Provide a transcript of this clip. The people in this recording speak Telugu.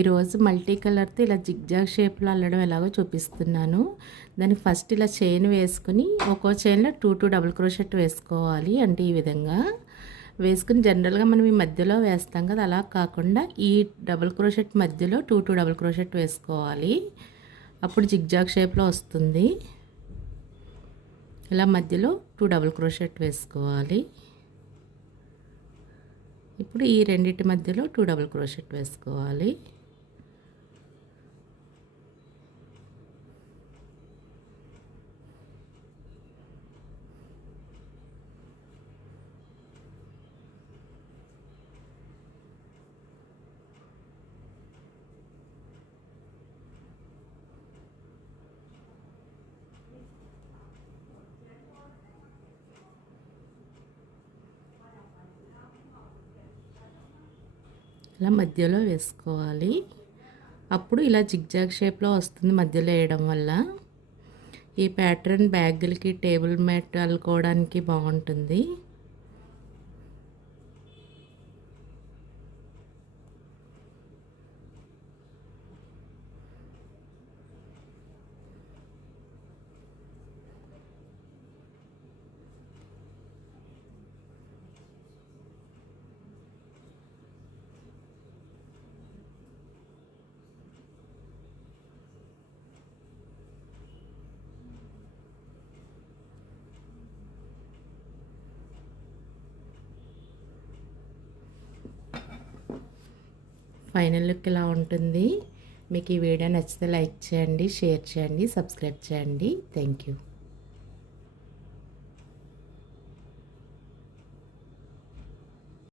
ఈరోజు మల్టీ కలర్తో ఇలా జిగ్జాగ్ షేప్లో అల్లడం ఎలాగో చూపిస్తున్నాను. దానికి ఫస్ట్ ఇలా చైన్ వేసుకుని ఒక్కో చైన్లో 2 డబుల్ క్రోషెట్ వేసుకోవాలి. అంటే ఈ విధంగా వేసుకుని జనరల్గా మనం ఈ మధ్యలో వేస్తాం కదా, అలా కాకుండా ఈ డబుల్ క్రోషెట్ మధ్యలో 2 డబుల్ క్రోషెట్ వేసుకోవాలి. అప్పుడు జిగ్జాగ్ షేప్లో వస్తుంది. ఇలా మధ్యలో 2 డబుల్ క్రోషెట్ వేసుకోవాలి. ఇప్పుడు ఈ రెండిటి మధ్యలో 2 డబుల్ క్రోషెట్ వేసుకోవాలి. ఇలా మధ్యలో వేసుకోవాలి. అప్పుడు ఇలా జిగ్జాగ్ షేప్లో వస్తుంది మధ్యలో వేయడం వల్ల. ఈ ప్యాటర్న్ బ్యాగులకి, టేబుల్ మ్యాట్ అల్లుకోవడానికి బాగుంటుంది. ఫైనల్ లుక్ ఇలా ఉంటుంది. మీకు ఈ వీడియో నచ్చితే లైక్ చేయండి, షేర్ చేయండి, సబ్స్క్రైబ్ చేయండి. Thank you.